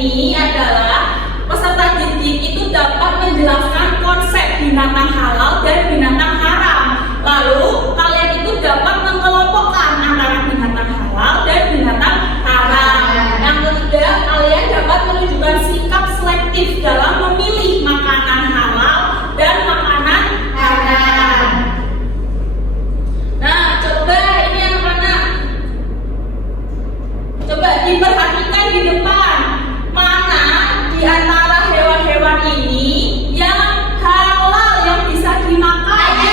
ini adalah peserta didik itu dapat menjelaskan konsep binatang halal dan binatang haram. Lalu kalian itu dapat mengelompokkan antara binatang halal dan binatang haram. Yang ketiga, kalian dapat menunjukkan sikap selektif dalam memilih makanan halal dan makanan haram. Nah, coba ini anak-anak, coba diperhatikan di depan, mana di antara hewan-hewan ini yang halal, yang bisa dimakan?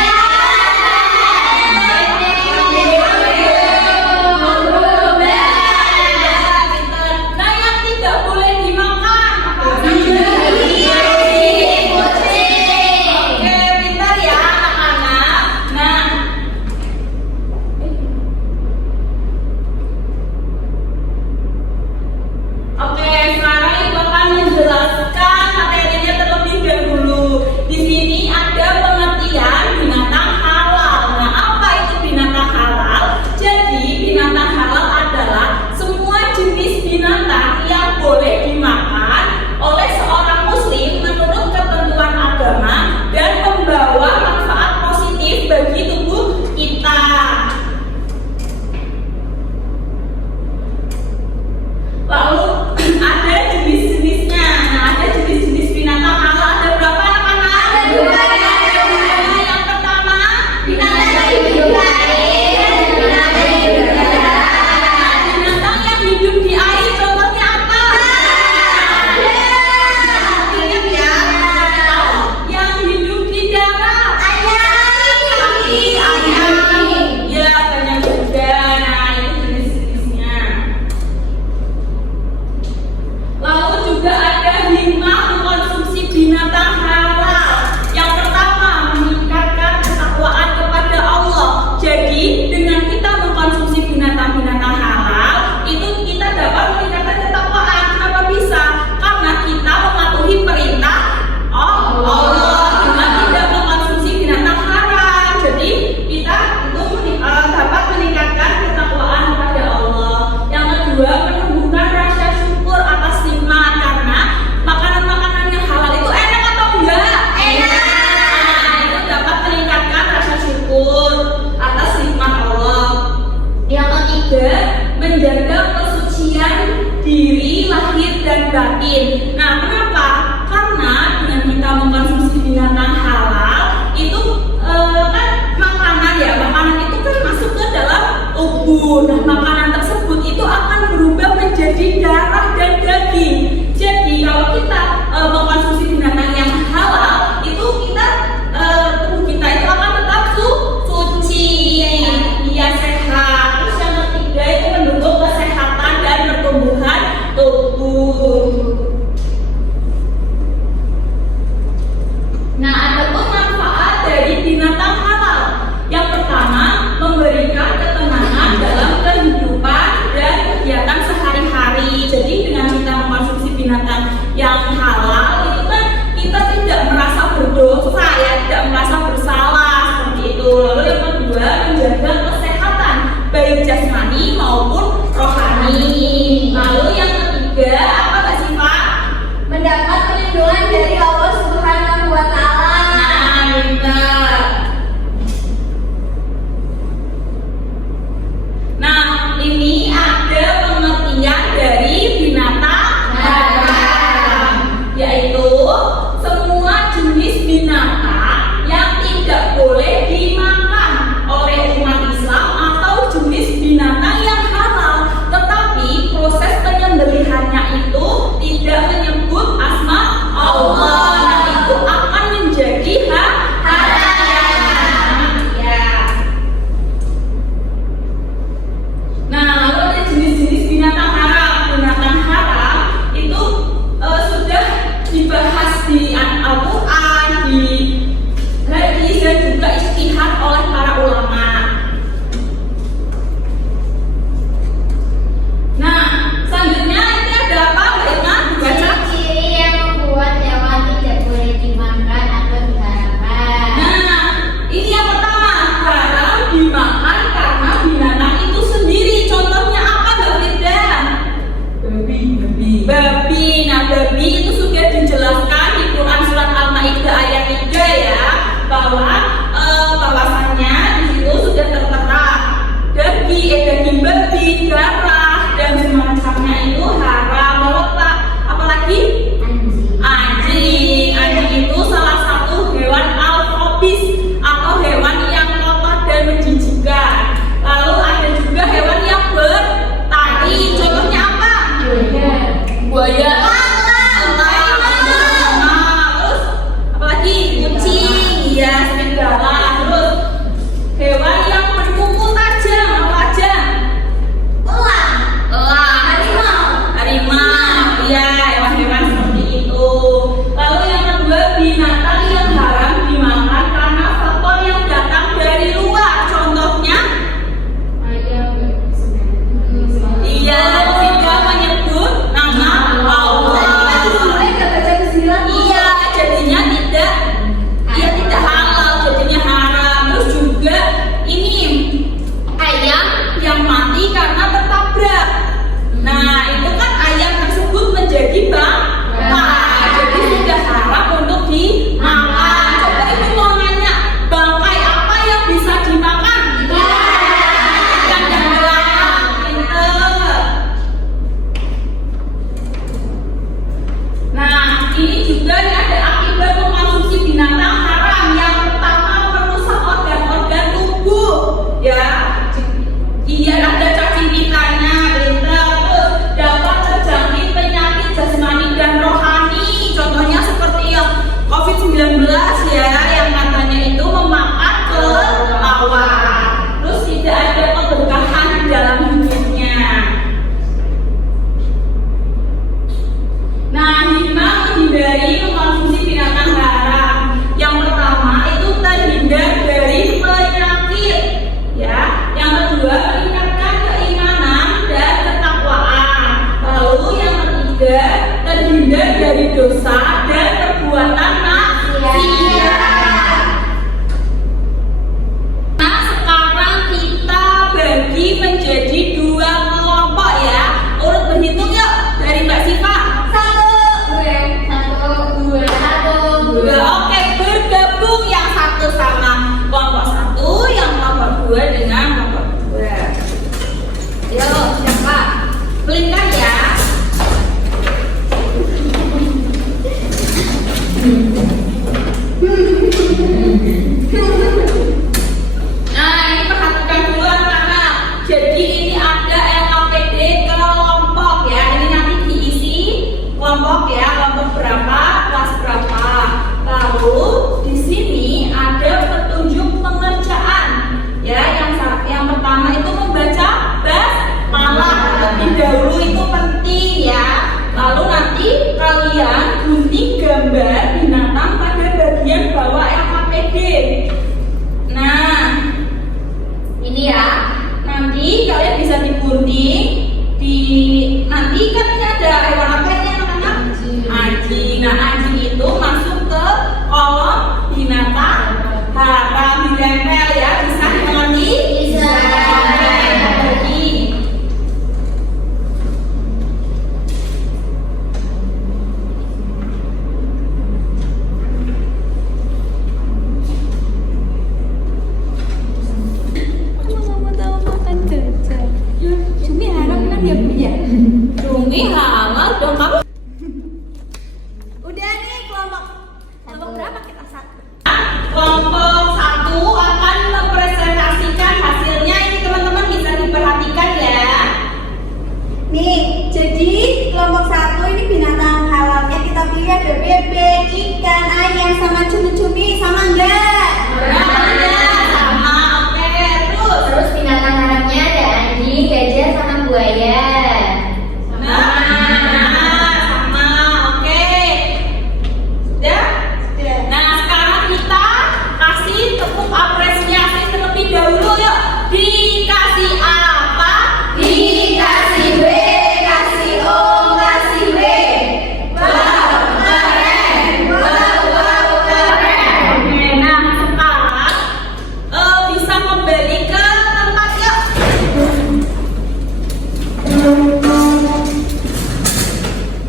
kembali ke tempat yuk.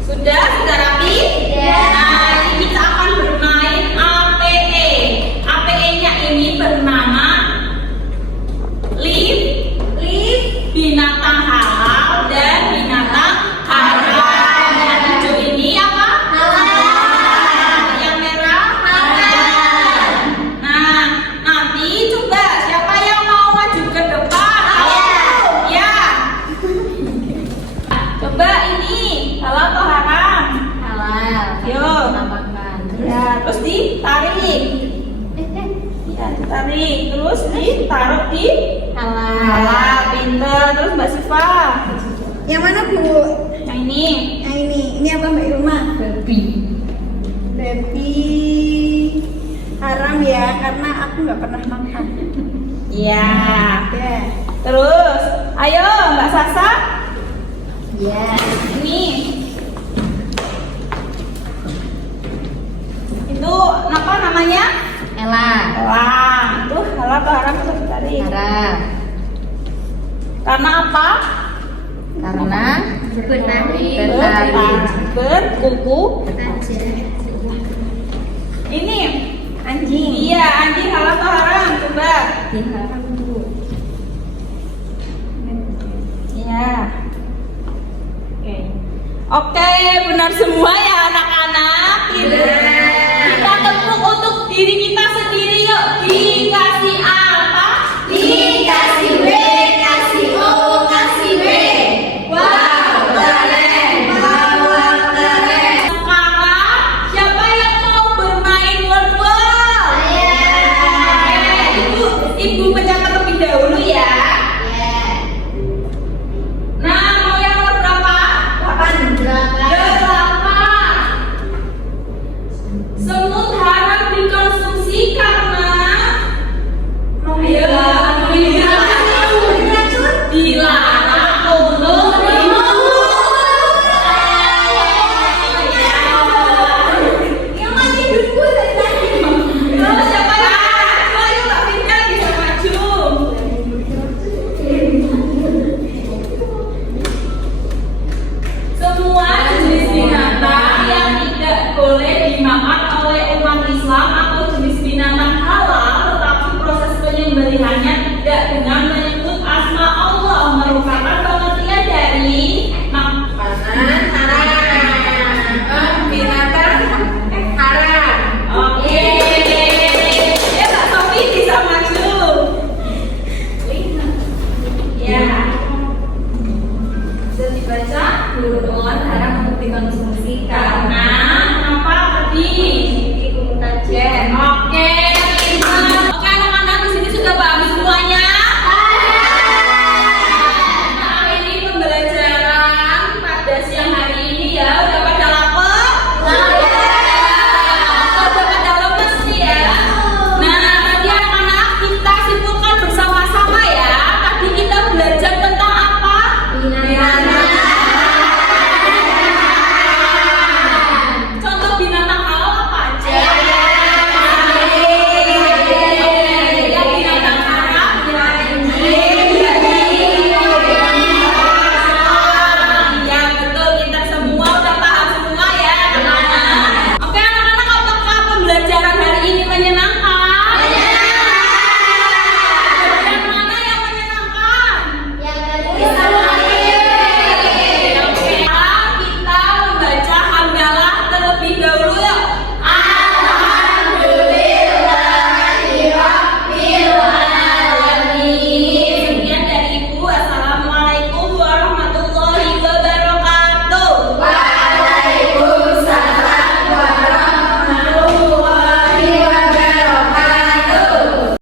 Sudah rapi? Ya. Nah, ini kita akan bermain APE. APE-nya ini bernama Live binatang halal dan binatang haram. Yang hijau ini apa? Halal. Yang merah? Halal. Nah, nanti coba siapa yang mau maju ke depan? Ya. Coba ini halal atau haram? Halal. Yuk. Makan. Ya, terus ditarik. Ya, ditarik. Terus ditaruh di Halal. halal. Pinter. Terus Mbak Siva. Yang mana Bu? Yang ini. Yang ini. Ini apa Mbak Irma? Babi. Baby haram ya, karena aku nggak pernah makan. Ya. Ya. Terus, ayo Mbak Sasa. Ya. Ini. Itu apa namanya? Elang. Elang. Itu halal atau haram? Terus ditarik. Haram. Karena apa? Karena Berkuku. Ini Anjing. iya anjing halal atau haram? Coba. Haram Bu. Iya. Oke, benar semua ya anak-anak. Kita tepuk untuk diri kita sendiri yuk. Dikasih apa? Dikasih W, kasih O, kasih W. Wow, keren. Wow, keren. Sekarang siapa yang mau bermain word wall? Ibu pencatat terlebih dahulu ya. Nah, mau yang nomor berapa? 8. Semut haram dikonsumsi karena dilarang untuk Yang mati dulu dari tadi. Terus siapa yang maju? Ayo Mbak Firda bisa maju. Semua jenis binatang yang tidak boleh dimakan oleh umat Islam atau jenis binatang halal, tetapi proses penyembelihannya tidak dengan